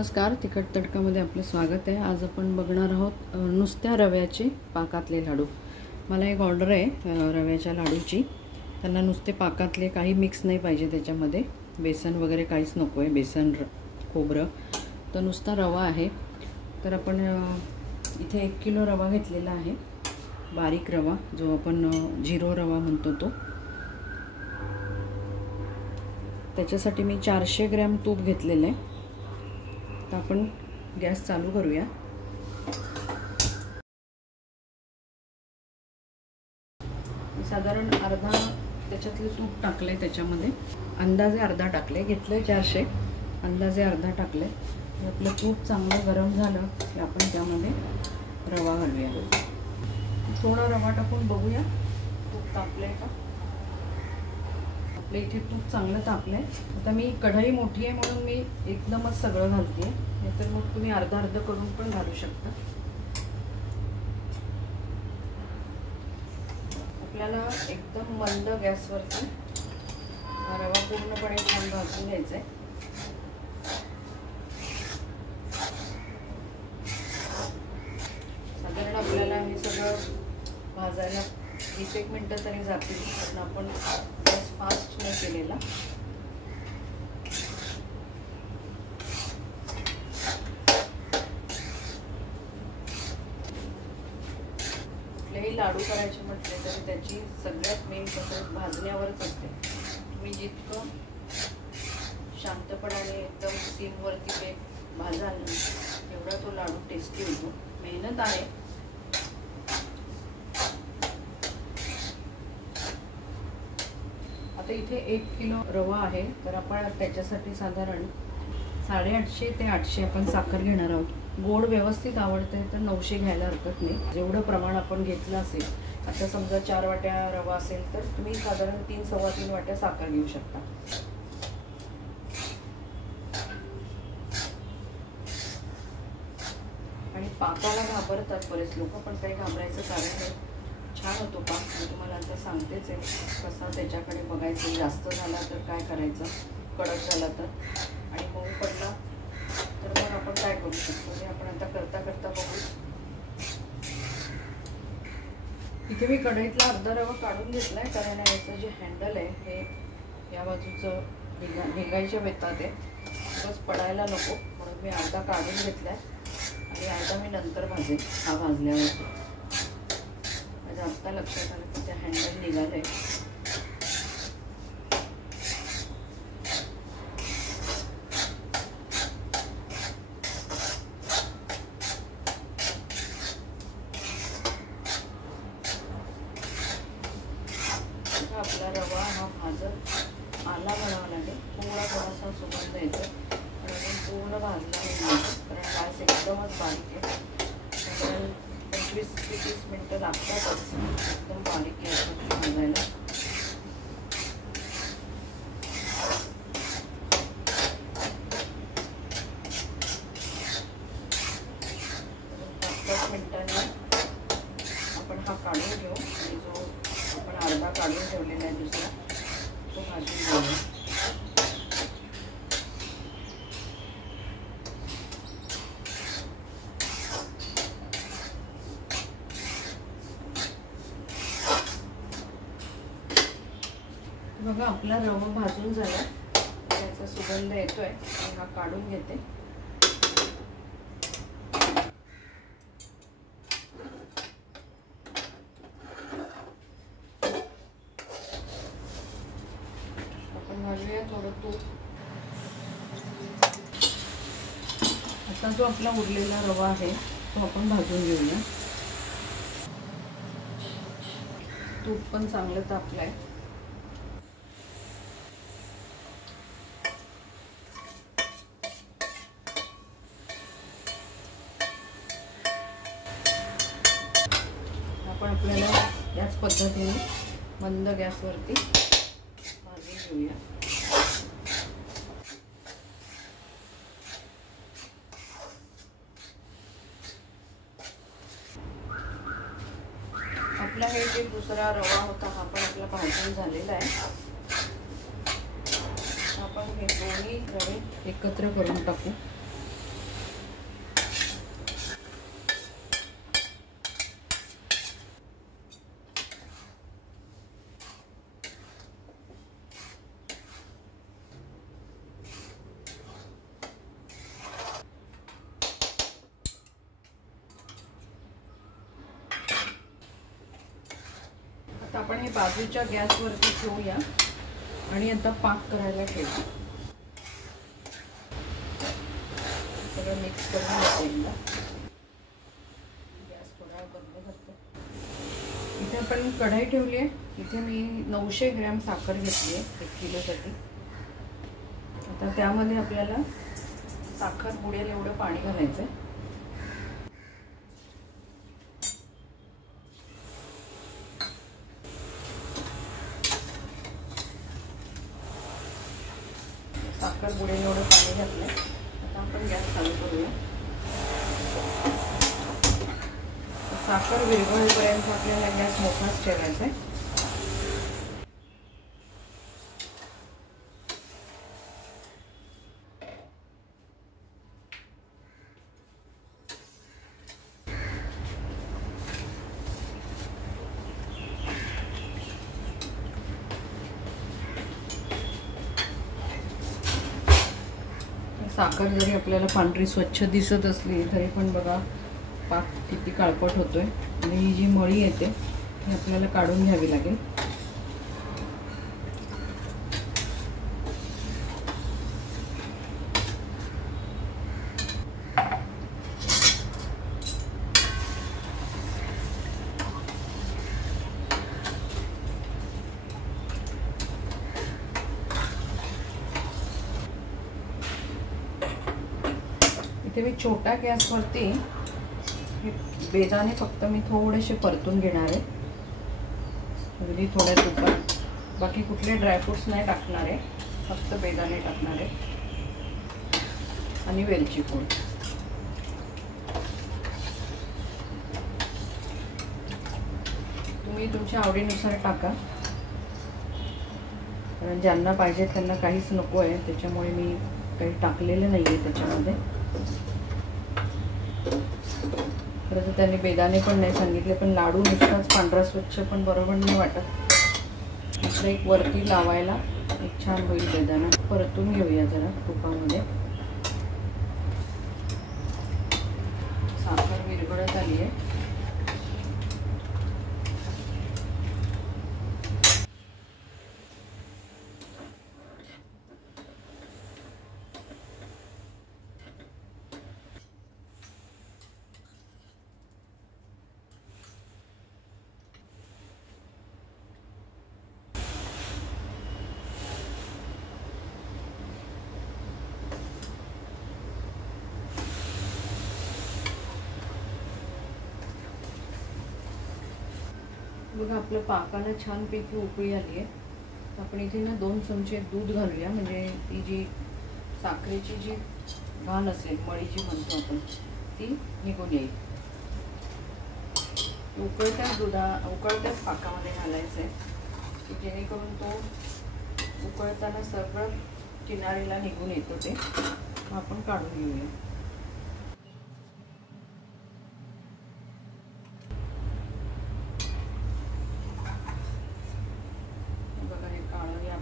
नमस्कार, तिखट तडकामध्ये आपलं स्वागत आहे। आज आपण बघणार आहोत नुसत्या रव्याचे पाकातले लाडू। मला एक ऑर्डर आहे रव्याच्या लाडूची। त्यांना नुसते पाकातले, काही मिक्स नाही पाहिजे त्याच्यामध्ये, बेसन वगैरे काहीच नको आहे, बेसन खोबरं, तर नुसता रवा आहे। तर आपण इथे 1 किलो रवा घेतलेला आहे, बारीक रवा जो आपण झिरो रवा म्हणतो तो। त्याच्यासाठी मी 400 ग्रॅम तूप घेतलेलं आहे। तर आपण गॅस चालू करूया। साधारण अर्धा त्याच्यातले तूप टाकले, त्याच्यामध्ये अंदाजे अर्धा टाकले, घेतले 400, अंदाजे अर्धा टाकले। आपलं तूप चांगलं गरम झालं की आपण त्यामध्ये रवा घालूया। थोडा रवा टाकून बघूया तूप तापलंय का। आपले इथे तूप चांगलं तापलंय। आता मी कढई मोठी आहे म्हणून मी एकदमच सगळं घालते, नाहीतर मग तुम्ही अर्धा अर्धा करून पण घालू शकता। आपल्याला एकदम मंद गॅसवरती रवा पूर्णपणे छान भाजून घ्यायचा आहे। साधारण आपल्याला हे सगळं भाजायला 20 मिनिटं तरी जातील, कारण आपण गॅस फास्ट नाही केलेला। कुठलेही लाडू करायचे म्हटले तरी त्याची सगळ्यात मेन कसरत भाजण्यावरच असते। तुम्ही जितकं शांतपणाने एकदम सिमवरती ते भाजाल ना, तेवढा तो लाडू टेस्टी होतो। मेहनत आहे। आता इथे 1 किलो रवा आहे, तर आपण त्याच्यासाठी साधारण 850 ते 800 आपण साखर घेणार आहोत। गोड व्यवस्थित आवडते तर 900 घ्यायला हरकत नाही, जेवढं प्रमाण आपण घेतलं असेल। आता समजा 4 वाट्या रवा असेल तर तुम्ही साधारण 3 सव्वा 3 वाट्या साखर घेऊ शकता। आणि पाकाला घाबरतात बरेच लोक, पण काही घाबरायचं कारण नाही, छान होतो पाक। मी तुम्हाला आता सांगतेच आहे कसा त्याच्याकडे बघायचं। जास्त झाला तर काय करायचं, कडक झाला तर, आणि मऊ पडला तर मग आपण काय करू शकतो हे आपण आता करता करता बघू। इथे मी कढईतला अर्धा रवा काढून घेतलाय, कारण याचं जे हँडल आहे हे या बाजूचं निघायच्या बेतात आहे, बस पडायला नको म्हणून मी अर्धा काढून घेतलाय आणि अर्धा मी नंतर भाजेन। हा भाजल्यावर माझ्या आत्ता लक्षात आलं की ते हँडल निघालंय। आपला रवा हा भाजत आला म्हणावा लागेल, थोडासा सुगंध येतो, पण अजून पूर्ण भाजला नाही, कारण गॅस एकदमच बारीक आहे। कारण 25 ते 30 मिनिटं लागतातच एकदम बारीक गॅसवरती भाजायला। पाच मिनिटांनी आपण हा काढून घेऊ आणि जो आपण अर्धा काढून ठेवलेला आहे दुसरा तो भाजून घेऊया। बघा आपला रवा भाजून झाला, त्याचा सुगंध येतोय, आणि हा काढून घेते। आपण घालूया थोडं तूप। आता जो आपला उरलेला रवा आहे तो आपण भाजून घेऊया। तूप पण चांगलं तापलंय। आपण आपल्याला याच पद्धतीने मंद गॅसवरती भाजून घेऊया। आपला हे जे दुसरा रवा होता हा पण आपला भाजून झालेला आहे। आपण हे दोन्ही रवे एकत्र करून टाकू। आता आपण हे बाजूच्या गॅसवरती ठेवूया आणि आता पाक करायला ठेवू. सगळं मिक्स करून एकदा गॅस थोडा बंद करते. इथे आपण कढई ठेवली आहे. इथे मी 900 ग्रॅम साखर घेतली आहे 1 किलोसाठी. आता त्यामध्ये आपल्याला साखर बुडेल एवढं पाणी घालायचं आहे. साखर बुडेल एवढं पाणी घातलं. आता आपण गॅस चालू करूया. साखर विरघळेपर्यंत आपल्याला गॅस मोठाच ठेवायचा आहे. साखर जरी आपल्याला पांढरी स्वच्छ दिसत असली तरी पण बघा पाक किती काळपट होतोय. आणि ही जी मळी येते ती आपल्याला काढून घ्यावी लागेल. इथे मी छोटा गॅसवरती हे बेदाणे फक्त मी थोडेसे परतून घेणार आहे. अगदी थोड्या तुपात. बाकी कुठले ड्रायफ्रूट्स नाही टाकणार आहे. फक्त बेदाणे टाकणार आहे आणि वेलची पूड. तुम्ही तुमच्या आवडीनुसार टाका. कारण ज्यांना पाहिजे त्यांना काहीच नको आहे त्याच्यामुळे मी काही टाकलेलं नाही आहे त्याच्यामध्ये. खरं तर त्यांनी बेदाणे पण नाही सांगितले, पण लाडू नुसताच पांढरा स्वच्छ पण बरोबर नाही वाटत. असं एक वरती लावायला एक छान होईल बेदाणा. परतून घेऊया जरा तुपामध्ये. साखर विरघळत आली आहे. बघा आपलं पाकाला छानपैकी उकळी आली आहे. आपण इथे ना 2 चमचे दूध घालूया. म्हणजे ती जी साखरेची जी घाण असेल मळी जी म्हणतो आपण ती निघून येईल. उकळत्याच पाकामध्ये घालायचं आहे की जेणेकरून तो उकळताना सगळं किनारीला निघून येतो. ते आपण काढून घेऊया.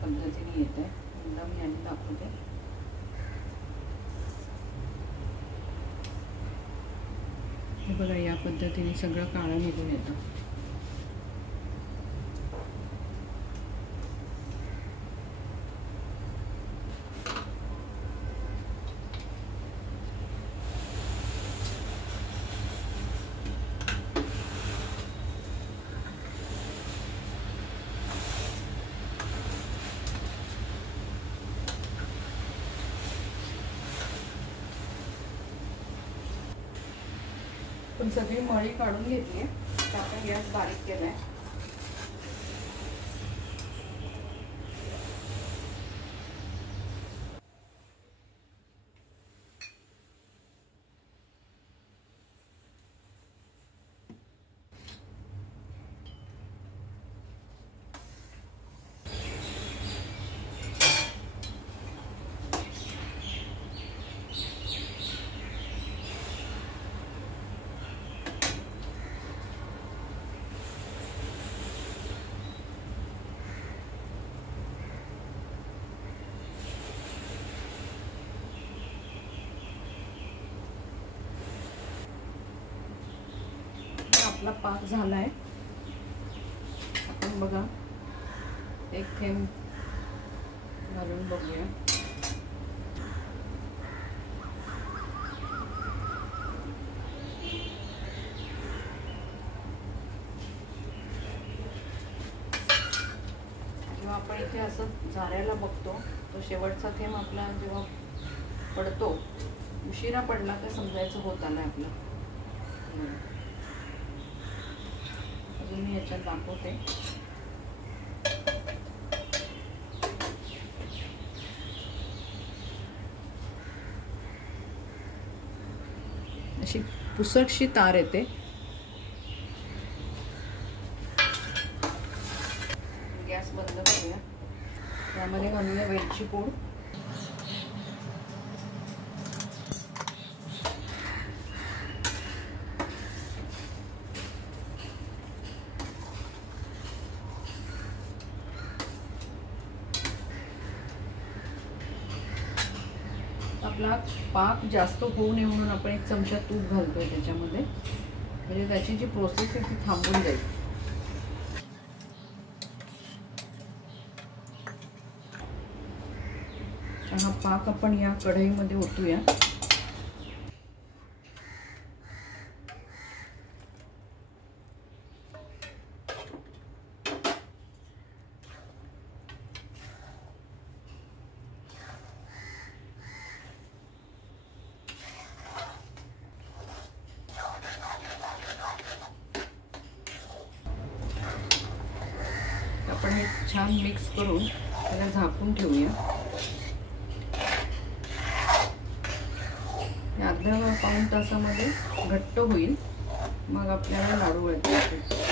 पद्धतीने येते एकदम मी आणि दाखवते. हे बघा या पद्धतीने सगळं काळं निघून येतं. पण सगळी मळी काढून घेतली आहे. तर आपण गॅस बारीक केलाय. आपला पाक झालाय. आपण आपण बघा एक थेंब घालून बघूया. जेव्हा आपण इथे असं झाऱ्याला बघतो तो शेवटचा थेंब आपला जेव्हा पडतो, उशिरा पडला का समजायचं होत आलं आपलं. अजून मी याच्यात दाखवते. अशी पुसटशी तार येते. गॅस बंद करूया. त्यामध्ये घालूया वेलची पूड. आपला पाक जास्त होऊ नये म्हणून आपण एक चमचा तूप घालतोय त्याच्यामध्ये, म्हणजे त्याची जी प्रोसेस आहे ती थांबून जाईल. हा पाक आपण या कढईमध्ये ओतूया. आपण हे छान मिक्स करून त्याला झाकून ठेवूया. अर्ध्या पाऊण तासामध्ये घट्ट होईल, मग आपल्याला लाडू वळायचे.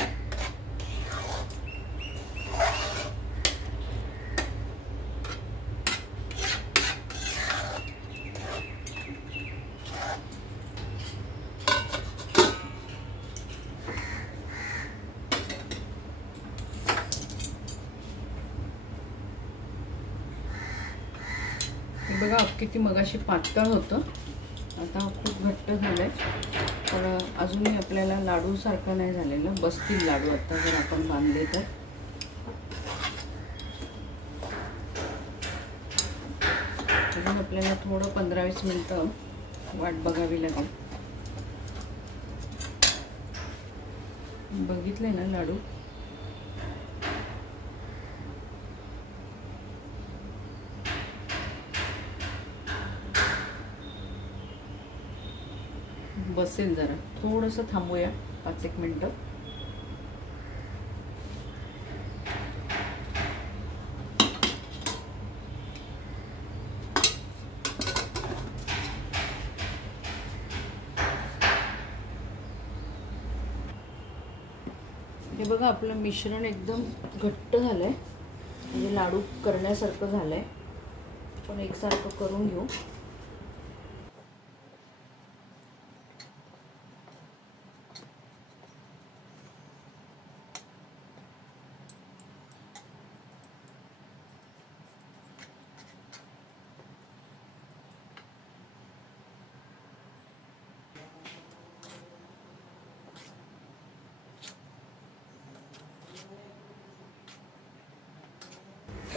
बघा किती मगाशी पातळ होतं, आता खूप घट्ट झालंय. पण अजूनही आपल्याला लाडू सारखं नाही झालेलं. बसतील लाडू आता जर आपण बांधले तर. अजून आपल्याला थोडं 15-20 मिनिटं वाट बघावी लागेल. बघितले ना लाडू, बसेल. जरा थोडंसं थांबूया 5-1 मिनिटं. हे बघा आपलं मिश्रण एकदम घट्ट झालंय, म्हणजे लाडू करण्यासारखं झालंय. पण एकसारखं करून घेऊ.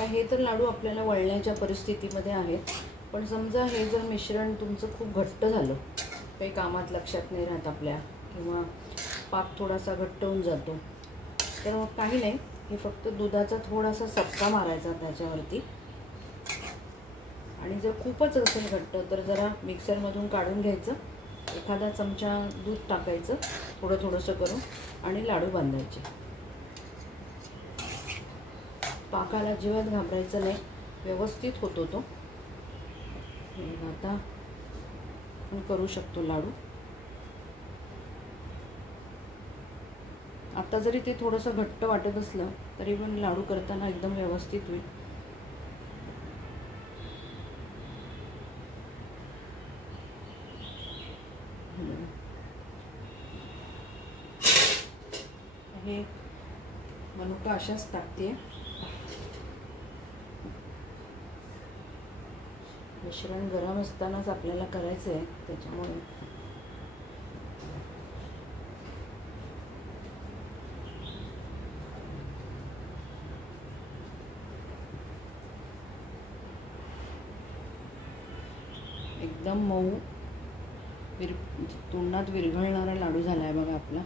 हे तर लाडू आपल्याला वळण्याच्या परिस्थितीमध्ये आहेत. पण समजा हे जर मिश्रण तुमचं खूप घट्ट झालं, काही कामात लक्षात नाही राहत आपल्या, किंवा पाक थोडासा घट्ट होऊन जातो, तर मग काही नाही, हे फक्त दुधाचा थोडासा चटका मारायचा त्याच्यावरती. आणि जर खूपच असेल घट्ट तर जरा मिक्सरमधून काढून घ्यायचं, एखादा चमचा दूध टाकायचं थोडं थोडंसं करून, आणि लाडू बांधायचे. पाकाला अजिबात घाबरायचं नाही, व्यवस्थित होतो तो. आता आपण करू शकतो लाडू. आता जरी ते थोडंसं घट्ट वाटत असलं तरी पण लाडू करताना एकदम व्यवस्थित होईल. हे मनुका अशाच टाकते. मिश्रण गरम असतानाच आपल्याला करायचं आहे, त्याच्यामुळे एकदम मऊ तोंडात विरघळणारा लाडू झाला आहे बघा आपला.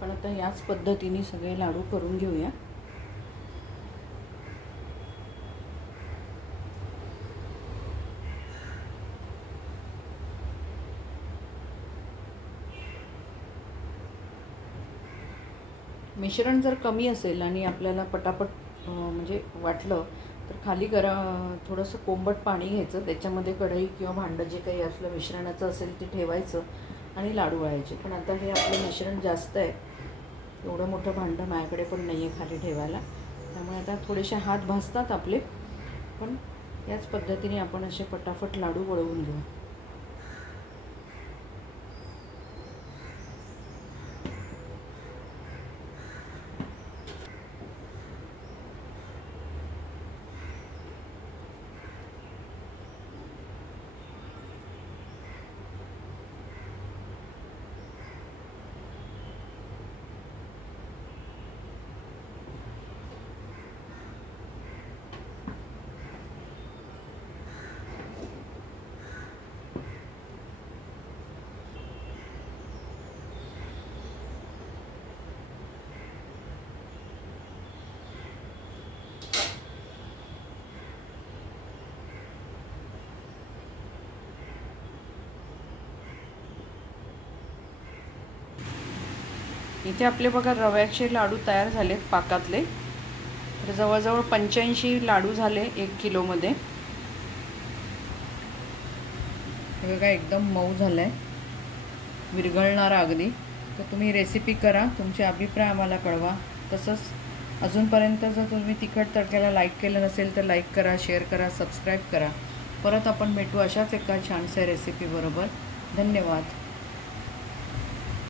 पण आता याच पद्धतीने सगळे लाडू करून घेऊया. मिश्रण जर कमी असेल आणि आपल्याला पटापट म्हणजे वाटलं तर खाली थोडंसं कोंबट पाणी घ्यायचं, त्याच्यामध्ये कढई किंवा भांडं जे काही आपलं मिश्रणाचं असेल ते ठेवायचं आणि लाडू वळायचे. पण आता हे आपलं मिश्रण जास्त आहे, एवढं मोठं भांडं माझ्याकडे पण नाही आहे खाली ठेवायला, त्यामुळे आता थोडेसे हात भाजतात आपले. पण याच पद्धतीने आपण असे पटापट लाडू वळवून घेऊ. इथे आपले बघा रव्याचे लाडू तयार झालेत पाकातले. तर जवळजवळ 85 लाडू झाले 1 किलोमध्ये. हे बघा एकदम मऊ झालं आहे, विरघळणारा अगदी. तर तुम्ही रेसिपी करा, तुमचे अभिप्राय आम्हाला कळवा. तसंच अजूनपर्यंत जर तुम्ही तिखट तडक्याला लाईक केलं नसेल तर लाईक करा, शेअर करा, सबस्क्राईब करा. परत आपण भेटू अशाच एका छानशा रेसिपीबरोबर. धन्यवाद.